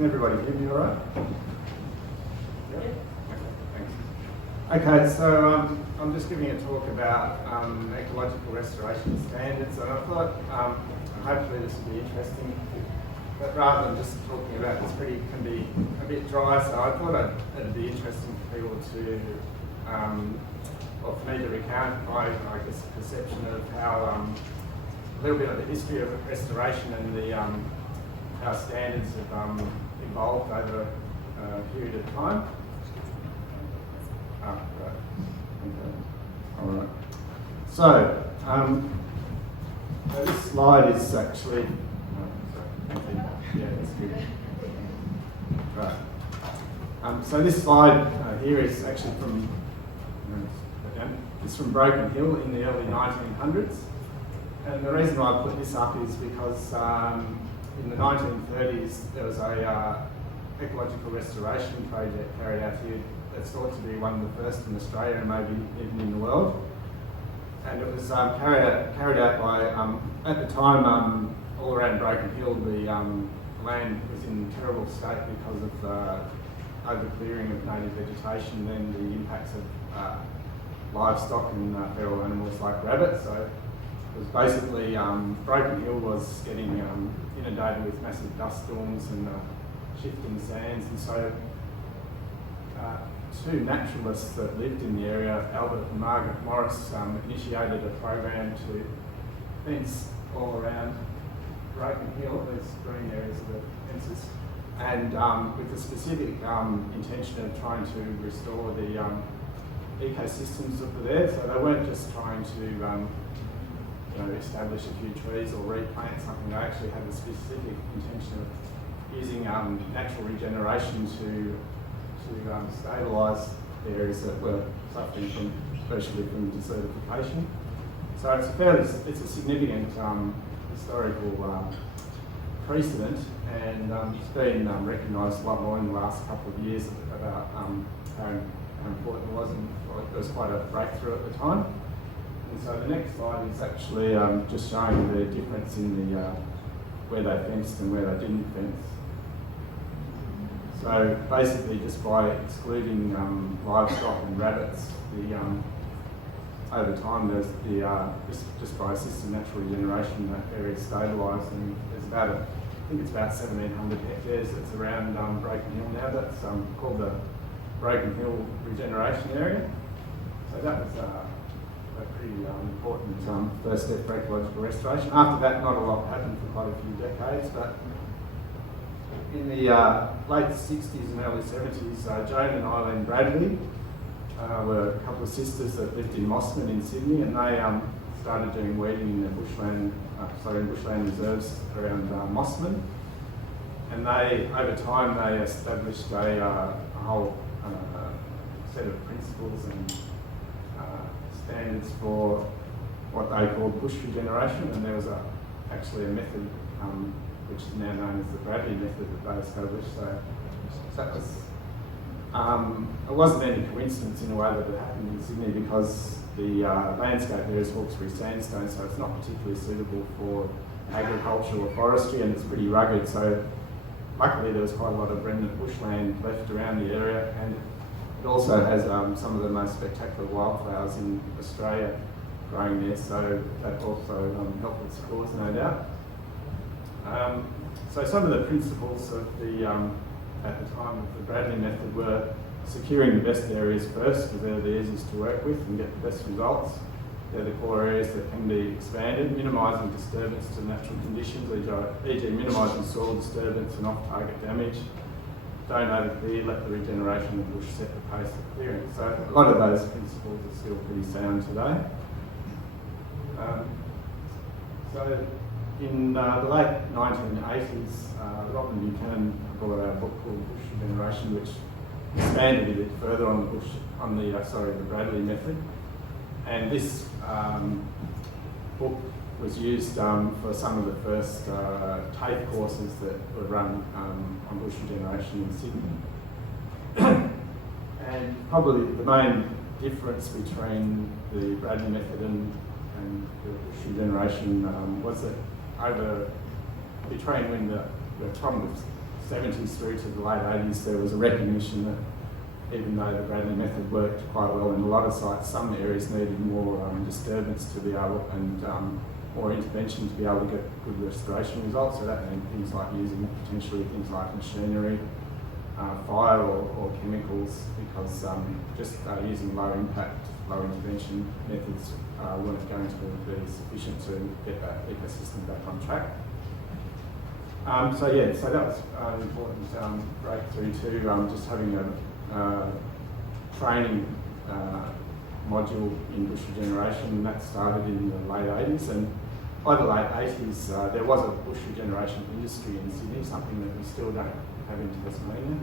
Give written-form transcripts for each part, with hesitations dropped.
Can everybody hear me all right? Yep. Okay, thanks. Okay, so I'm just giving a talk about ecological restoration standards, and I thought hopefully this will be interesting, but rather than just talking about this can be a bit dry, so I thought it'd be interesting for people to, or for me to recount my, perception of how a little bit of the history of restoration and the how standards have evolved over a period of time. Right. Okay. All right. So this slide is actually. Yeah, that's good. Right. So this slide here is actually from. It's from Broken Hill in the early 1900s, and the reason why I put this up is because in the 1930s there was a ecological restoration project carried out here that's thought to be one of the first in Australia and maybe even in the world. And it was carried out by, at the time, all around Broken Hill the land was in terrible state because of over-clearing of native vegetation and the impacts of livestock and feral animals like rabbits. So it was basically, Broken Hill was getting inundated with massive dust storms and shifting sands, and so two naturalists that lived in the area, Albert and Margaret Morris, initiated a program to fence all around Broken Hill, these green areas of the fences, and with the specific intention of trying to restore the ecosystems that were there. So they weren't just trying to establish a few trees or replant something. They actually had the specific intention of using natural regeneration to stabilise the areas that were suffering from, especially from desertification. So it's a significant historical precedent, and it's been recognised a lot more in the last couple of years about how important it was, and it was quite a breakthrough at the time. And so the next slide is actually just showing the difference in the where they fenced and where they didn't fence. So basically, just by excluding livestock and rabbits, over time just by assisted natural regeneration, that area is stabilised, and there's I think it's about 1,700 hectares that's around Broken Hill now. That's called the Broken Hill Regeneration Area. So that was a pretty important first step for ecological restoration. After that, not a lot happened for quite a few decades, but in the late 60s and early 70s, Joan and Eileen Bradley were a couple of sisters that lived in Mossman in Sydney, and they started doing weeding in the bushland reserves around Mossman. And over time, they established a whole set of principles and standards for what they called bush regeneration, and there was actually a method which is now known as the Bradley method that they established. So that was, it wasn't any coincidence in a way that it happened in Sydney, because the landscape there is Hawkesbury sandstone, so it's not particularly suitable for agriculture or forestry, and it's pretty rugged. So luckily there was quite a lot of remnant bushland left around the area, and it also has some of the most spectacular wildflowers in Australia growing there, so that also helped its cause, no doubt. So some of the principles of the at the time of the Bradley method were securing the best areas first, because they're the easiest to work with and get the best results. They're the core areas that can be expanded, minimising disturbance to natural conditions, e.g. minimising soil disturbance and off-target damage. Don't overclear, let the regeneration of bush set the pace of clearing. So a lot of those principles are still pretty sound today. So in the late 1980s, Robin Buchanan brought out a book called Bush Regeneration, which expanded a bit further on the Bradley method. And this book was used for some of the first TAFE courses that were run on bush regeneration in Sydney. And probably the main difference between the Bradley method and the bush regeneration was that between when from the 70s through to the late 80s, there was a recognition that even though the Bradley method worked quite well in a lot of sites, some areas needed more disturbance to be able, and more intervention to be able to get good restoration results. So that meant things like using potentially things like machinery, fire or chemicals, because just using low impact, low intervention methods weren't going to be sufficient to get that ecosystem back on track. So that was an important breakthrough too, just having a training module in bush regeneration, and that started in the late 80s. And by the late 80s, there was a bush regeneration industry in Sydney, something that we still don't have in Tasmania.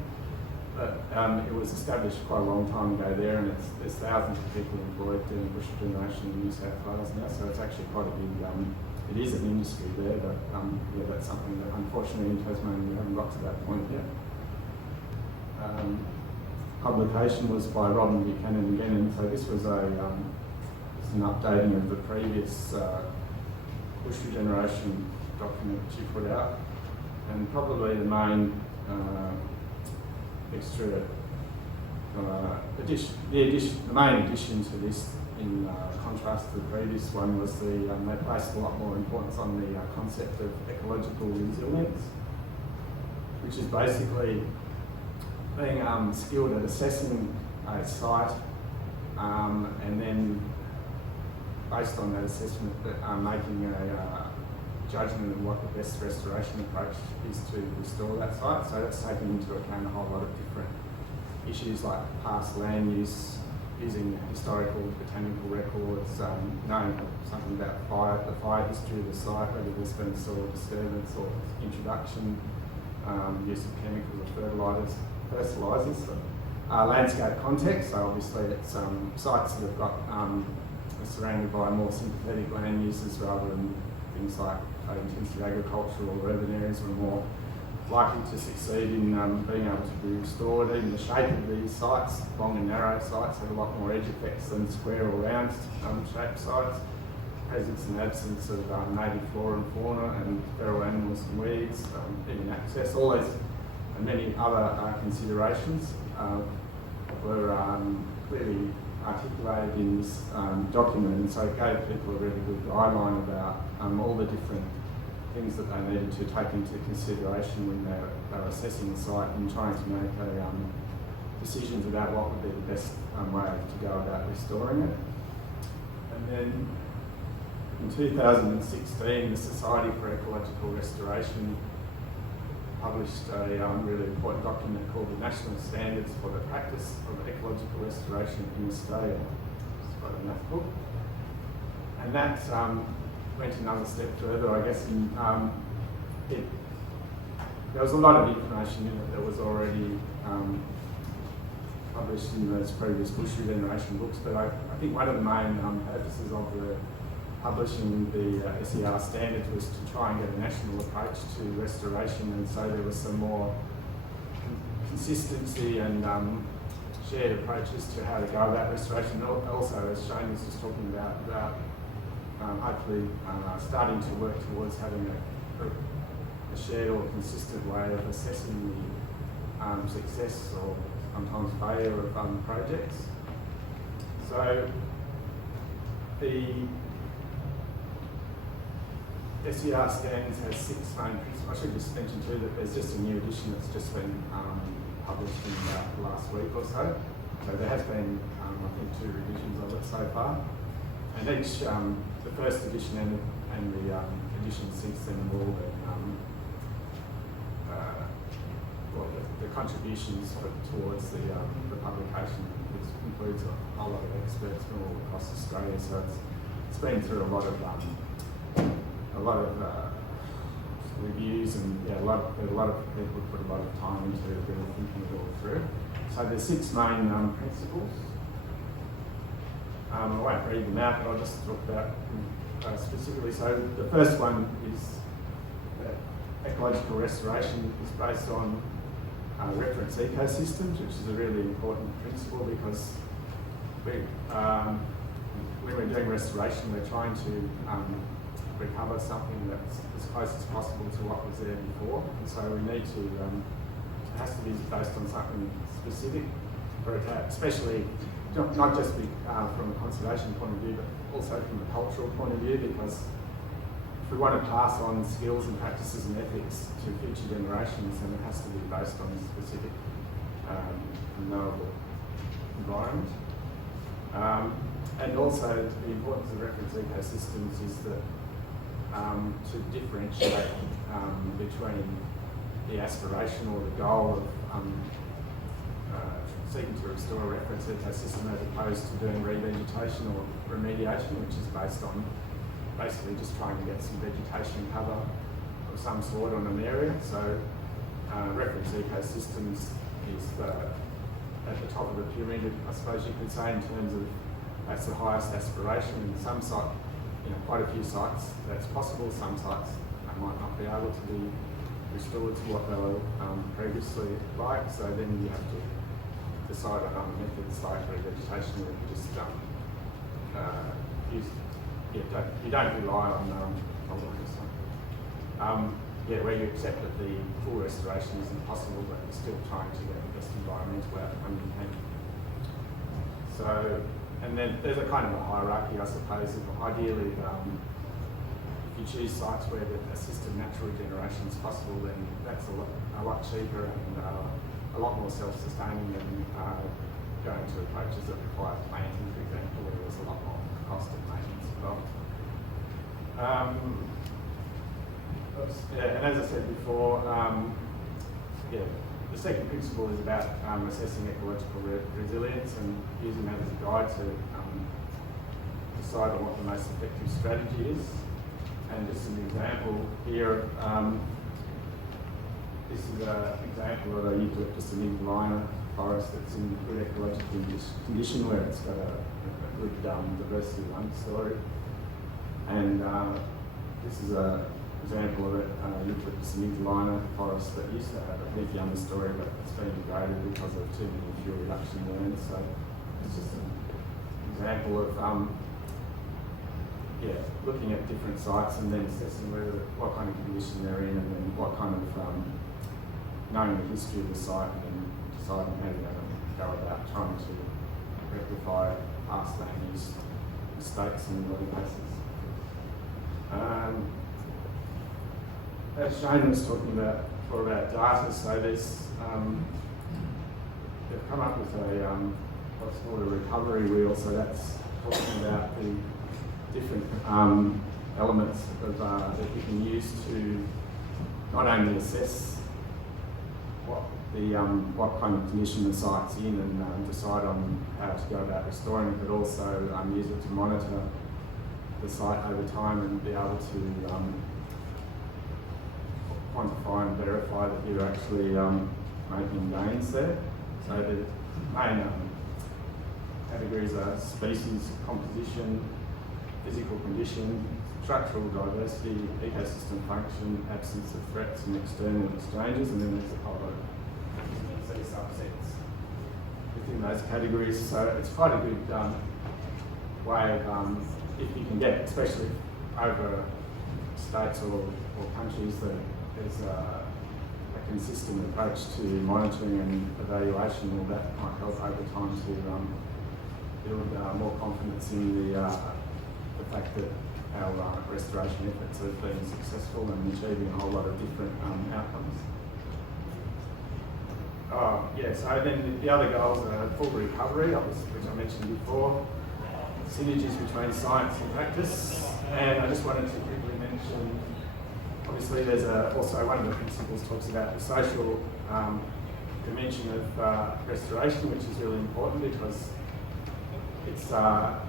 But it was established quite a long time ago there, and there's thousands of people employed doing bush regeneration in New South Wales now, so it's actually quite a big, it is an industry there, but that's something that unfortunately in Tasmania we haven't got to that point yet. Publication was by Robin Buchanan again, and so this was an updating of the previous bush regeneration document that she put out, and probably the main the main addition to this, in contrast to the previous one, was they placed a lot more importance on the concept of ecological resilience, which is basically being skilled at assessing a site and then, based on that assessment, making a judgment of what the best restoration approach is to restore that site. So that's taking into account a whole lot of different issues like past land use, using historical botanical records, knowing something about the fire history of the site, whether there's been soil disturbance or introduction, use of chemicals or fertilisers, landscape context. So obviously it's sites that have got are surrounded by more sympathetic land uses rather than things like intensive agricultural or urban areas are more likely to succeed in being able to be restored. Even the shape of these sites, long and narrow sites, have a lot more edge effects than square or round shaped sites. Presence and absence of native flora and fauna and feral animals and weeds, even access, all those and many other considerations were clearly articulated in this document, and so it gave people a really good guideline about all the different things that they needed to take into consideration when they were assessing the site and trying to make decisions about what would be the best way to go about restoring it. And then in 2016, the Society for Ecological Restoration published a really important document called the National Standards for the Practice of Ecological Restoration in Australia. It's quite a mouthful. And that went another step further, I guess, and there was a lot of information in it that was already published in those previous bush regeneration books, but I think one of the main purposes of publishing the SER standards was to try and get a national approach to restoration, and so there was some more consistency and shared approaches to how to go about restoration. Also, as Shane was just talking about hopefully starting to work towards having a shared or consistent way of assessing the success or sometimes failure of projects. So the SER standards has 6 main principles. I should just mention too that there's just a new edition that's just been published in about the last week or so. So there has been, I think, 2 revisions of it so far. And each, the first edition and the edition since then have all been, the contributions towards the publication, which includes a whole lot of experts from all across Australia. So it's been through a lot of reviews, and a lot of people put a lot of time into really thinking it all through. So there's 6 main principles. I won't read them out, but I'll just talk about specifically. So the first one is that ecological restoration is based on reference ecosystems, which is a really important principle because when we're doing restoration, we're trying to recover something that's as close as possible to what was there before, and so we need to has to be based on something specific for it to have, especially not just from a conservation point of view, but also from a cultural point of view, because if we want to pass on skills and practices and ethics to future generations, then it has to be based on a specific and knowable environment. And also the importance of reference ecosystems is that to differentiate between the aspiration or the goal of seeking to restore a reference ecosystem as opposed to doing revegetation or remediation, which is based on basically just trying to get some vegetation cover of some sort on an area. So reference ecosystems is at the top of the pyramid, I suppose you could say, in terms of that's the highest aspiration. In some sites, quite a few sites that's possible. Some sites might not be able to be restored to what they were previously like. So then you have to decide on other methods like revegetation, where you just you don't rely on where you accept that the full restoration isn't possible, but you're still trying to get the best environmental outcome you can. So, and then there's a kind of a hierarchy, I suppose. Ideally, if you choose sites where the assisted natural regeneration is possible, then that's a lot cheaper and a lot more self-sustaining than going to approaches that require planting, for example, where there's a lot more cost of maintenance involved. And as I said before, the second principle is about assessing ecological resilience and using that as a guide to decide on what the most effective strategy is. And just an example here, this is an example of a eucalyptus amygdalina forest that's in good ecological condition, where it's got a good diversity of understory. And this is an example of a eucalyptus amygdalina forest that used to have a leafy understory, but it's been degraded because of too many fuel reduction burns. So it's just an example of looking at different sites and then assessing what kind of condition they're in, and then what kind of knowing the history of the site, and then deciding how you're going to go about trying to rectify past land use mistakes in early cases. As Shane was talking about before about data, so there's they've come up with a what's called a recovery wheel. So that's talking about the different elements of, that you can use to not only assess what kind of condition the site's in and decide on how to go about restoring it, but also use it to monitor the site over time and be able to quantify and verify that you're actually making gains there. So the main categories are species composition, physical condition, structural diversity, ecosystem function, absence of threats and external exchanges, and then there's a whole lot of subsets within those categories. So it's quite a good way of, if you can get, especially over states or countries, that there's a consistent approach to monitoring and evaluation, and that might help over time to build more confidence in the fact that our restoration efforts have been successful and achieving a whole lot of different outcomes. So then the other goals are full recovery, which I mentioned before, synergies between science and practice, and I just wanted to quickly mention, obviously there's also one of the principles talks about the social dimension of restoration, which is really important because it's a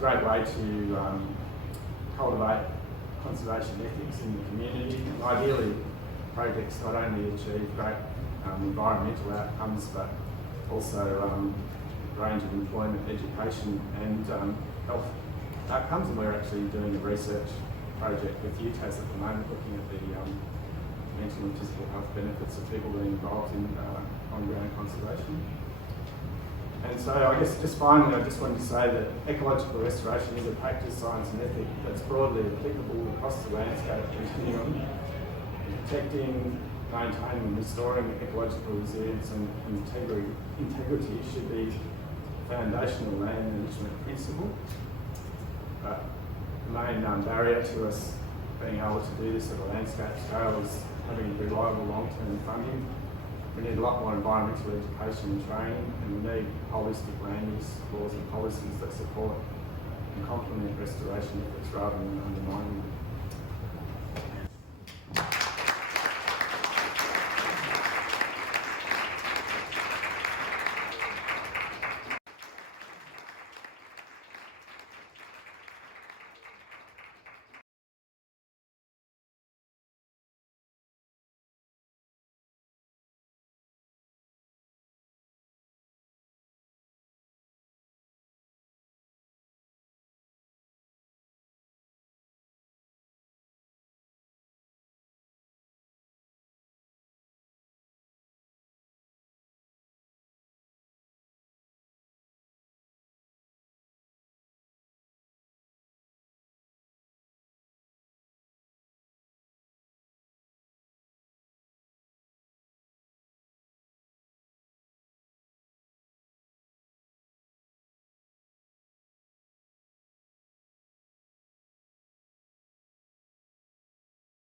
great way to cultivate conservation ethics in the community, and ideally projects not only achieve great environmental outcomes but also a range of employment, education and health outcomes. And we're actually doing a research project with UTAS at the moment looking at the mental and physical health benefits of people being involved in ongoing conservation. And so I guess just finally I just wanted to say that ecological restoration is a practice, science and ethic that's broadly applicable across the landscape continuum, protecting maintaining and restoring ecological resilience and integrity should be a foundational land management principle. But the main barrier to us being able to do this at a landscape scale is having reliable long-term funding. We need a lot more environmental education and training, and we need holistic land use laws and policies that support and complement restoration efforts rather than undermining them.